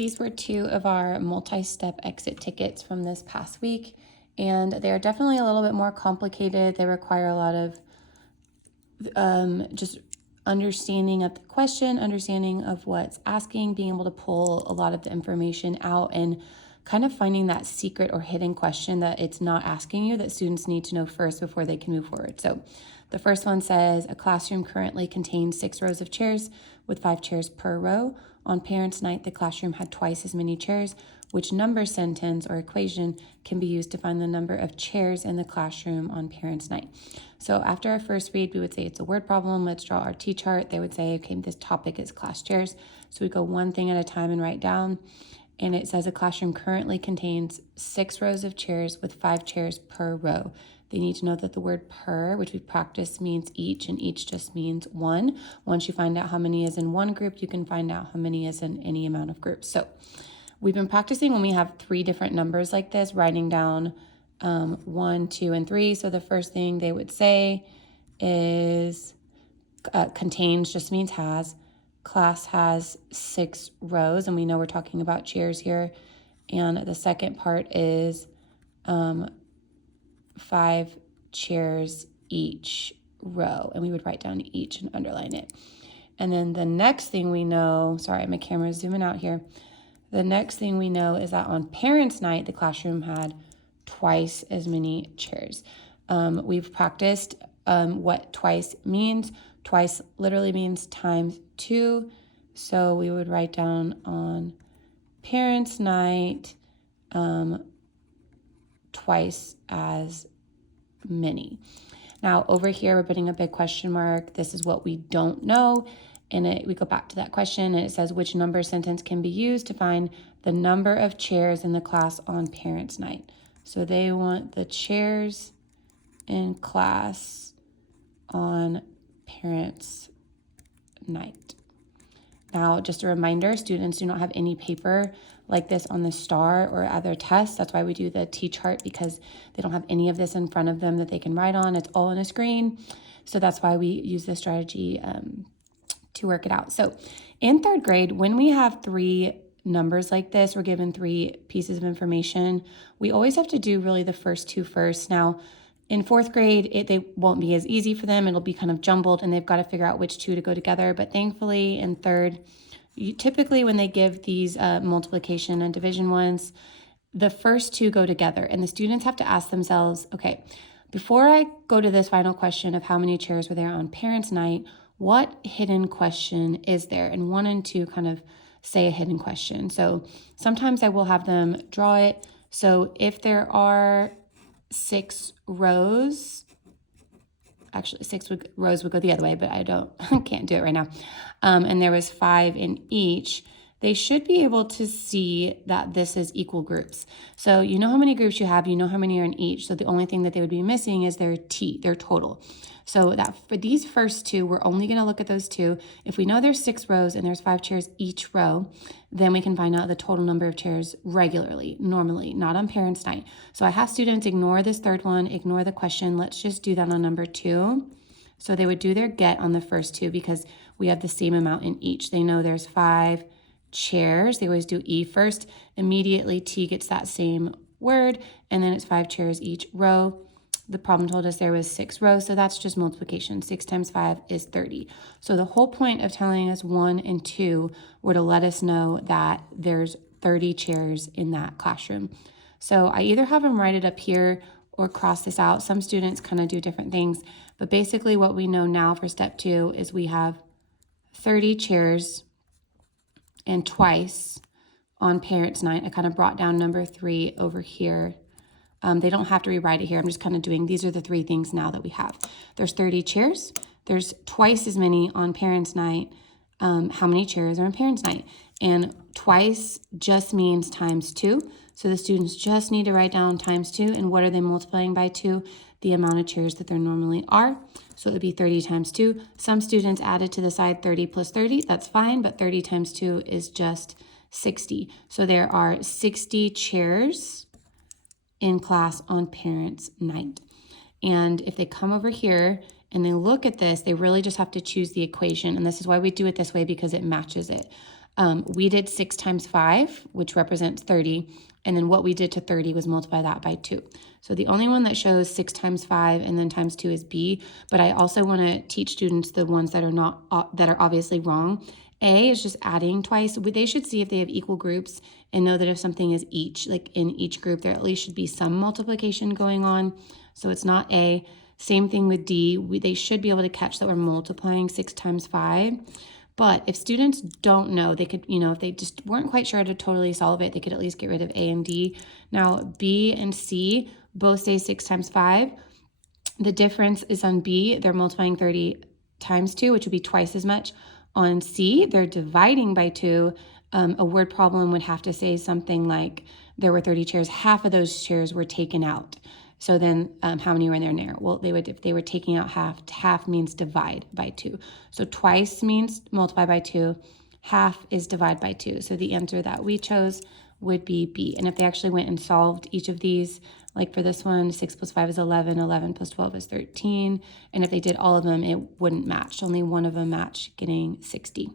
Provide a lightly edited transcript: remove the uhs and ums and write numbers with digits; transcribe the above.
These were two of our multi-step exit tickets from this past week, and they're definitely a little bit more complicated. They require a lot of just understanding of the question, understanding of what's asking, being able to pull a lot of the information out, and kind of finding that secret or hidden question that it's not asking you that students need to know first before they can move forward. So the first one says, a classroom currently contains 6 rows of chairs with 5 chairs per row. On parents' night, the classroom had twice as many chairs. Which number sentence or equation can be used to find the number of chairs in the classroom on parents' night? So after our first read, we would say it's a word problem. Let's draw our T-chart. They would say, okay, this topic is class chairs. So we go one thing at a time and write down. And it says a classroom currently contains 6 rows of chairs with 5 chairs per row. They need to know that the word per, which we've practiced, means each, and each just means one. Once you find out how many is in one group, you can find out how many is in any amount of groups. So we've been practicing when we have 3 different numbers like this, writing down 1, 2, and 3. So the first thing they would say is contains just means has. Class has 6 rows, and we know we're talking about chairs here. And the second part is 5 chairs each row, and we would write down each and underline it. And then the next thing we know, sorry, my camera's zooming out here. The next thing we know is that on parents' night, the classroom had twice as many chairs. We've practiced what twice means. Twice literally means times 2. So we would write down on parents' night twice as many. Now over here, we're putting a big question mark. This is what we don't know. And we go back to that question, and it says, which number sentence can be used to find the number of chairs in the class on parents' night? So they want the chairs in class on parents' night. Now, just a reminder, students do not have any paper like this on the STAR or other tests. That's why we do the T-chart, because they don't have any of this in front of them that they can write on. It's all on a screen. So that's why we use this strategy to work it out. So in 3rd grade, when we have 3 numbers like this, we're given 3 pieces of information, we always have to do really the first 2 first. Now, in 4th grade, they won't be as easy for them. It'll be kind of jumbled, and they've got to figure out which 2 to go together. But thankfully, in 3rd, typically when they give these multiplication and division ones, the first 2 go together, and the students have to ask themselves, okay, before I go to this final question of how many chairs were there on parents' night, what hidden question is there? And 1 and 2 kind of say a hidden question. So sometimes I will have them draw it. So if there are 6 rows, actually 6 rows would go the other way, but I can't do it right now. And there was 5 in each, they should be able to see that this is equal groups. So you know how many groups you have, you know how many are in each. So the only thing that they would be missing is their total. So that for these first 2, we're only going to look at those 2. If we know there's 6 rows and there's 5 chairs each row, then we can find out the total number of chairs regularly, normally, not on parents' night. So I have students ignore this 3rd one, ignore the question. Let's just do that on number 2. So they would do their get on the first 2 because we have the same amount in each. They know there's 5 chairs. They always do E first. Immediately T gets that same word, and then it's 5 chairs each row. The problem told us there was 6 rows, so that's just multiplication. 6 times 5 is 30. So the whole point of telling us 1 and 2 were to let us know that there's 30 chairs in that classroom. So I either have them write it up here or cross this out. Some students kind of do different things, but basically what we know now for step 2 is we have 30 chairs and twice on parents' night. I kind of brought down number 3 over here. They don't have to rewrite it here. I'm just kind of doing, these are the 3 things now that we have. There's 30 chairs. There's twice as many on parents' night. How many chairs are on parents' night? And twice just means times 2. So the students just need to write down times 2. And what are they multiplying by 2? The amount of chairs that there normally are. So it would be 30 times 2. Some students added to the side 30 plus 30. That's fine, but 30 times 2 is just 60. So there are 60 chairs in class on parents' night. And if they come over here and they look at this, they really just have to choose the equation. And this is why we do it this way, because it matches it. We did 6 times 5, which represents 30. And then what we did to 30 was multiply that by 2. So the only one that shows 6 times 5 and then times 2 is B. But I also want to teach students the ones that are not that are obviously wrong. A is just adding twice. They should see if they have equal groups and know that if something is each, like in each group, there at least should be some multiplication going on. So it's not A. Same thing with D. They should be able to catch that we're multiplying 6 times 5. But if students don't know, they could, if they just weren't quite sure how to totally solve it, they could at least get rid of A and D. Now, B and C both say 6 times 5. The difference is on B, they're multiplying 30 times 2, which would be twice as much. On C, they're dividing by 2. A word problem would have to say something like there were 30 chairs, half of those chairs were taken out. So then how many were in there? Well, if they were taking out half means divide by 2. So twice means multiply by 2. Half is divide by 2. So the answer that we chose would be B. And if they actually went and solved each of these, like for this one, 6 plus 5 is 11, 11 plus 12 is 13. And if they did all of them, it wouldn't match. Only one of them matched, getting 60.